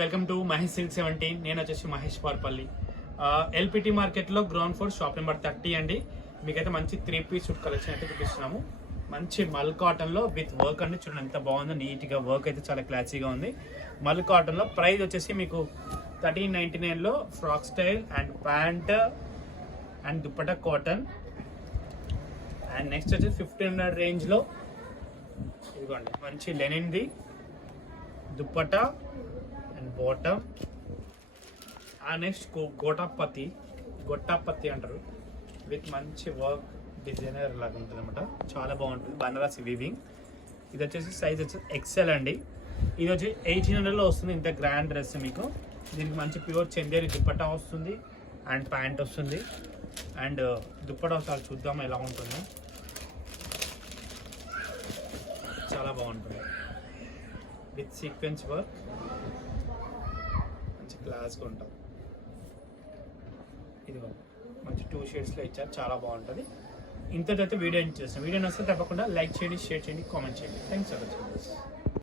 Welcome to Mahesh silk 17. నేను వచ్చేసి Mahesh Parpalli. LPT మార్కెట్లో గ్రౌండ్ ఫ్లోర్ షాప్ నెంబర్ 30 అండి. మీకైతే మంచి 3 పీస్ సూట్ కలెక్షన్ అయితే చూపిస్తున్నాము. మంచి మల్ కాటన్లో విత్ వర్క్ అండి. చూడండి ఎంత బాగుందో, నీట్గా వర్క్ అయితే చాలా క్లాసీగా ఉంది. మల్ కాటన్లో ప్రైస్ వచ్చేసి మీకు 1399లో frock style and pant and dupatta cotton. And next వచ్చేసి 1500 రేంజ్లో ఇదిగోండి మంచి లెనిన్ది దుప్పటా అండ్ బాటమ్. నెక్స్ట్ గొట్టాపత్తి అంటారు, విత్ మంచి వర్క్ డిజైనర్ లాగా ఉంటుంది అనమాట. చాలా బాగుంటుంది, బనారసి వీవింగ్. ఇది వచ్చేసి సైజ్ వచ్చేసి ఎక్సెల్ అండి. ఇది వచ్చి 1800లో వస్తుంది. ఇంత గ్రాండ్ డ్రెస్ మీకు. దీనికి మంచి ప్యూర్ చందేరి దుప్పటా వస్తుంది అండ్ ప్యాంట్ వస్తుంది. అండ్ దుప్పటా ఒకసారి చూద్దాం ఎలా ఉంటుందో. చాలా బాగుంటుంది విత్ సీక్వెన్స్ వర్క్, మంచి క్లాస్గా ఉంటుంది. ఇది మంచి 2 షేడ్స్లో ఇచ్చారు, చాలా బాగుంటుంది. ఇంతటైతే వీడియో ఎండ్ చేస్తాం. వీడియో నచ్చితే తప్పకుండా లైక్ చేయండి, షేర్ చేయండి, కామెంట్ చేయండి. Thanks for watching.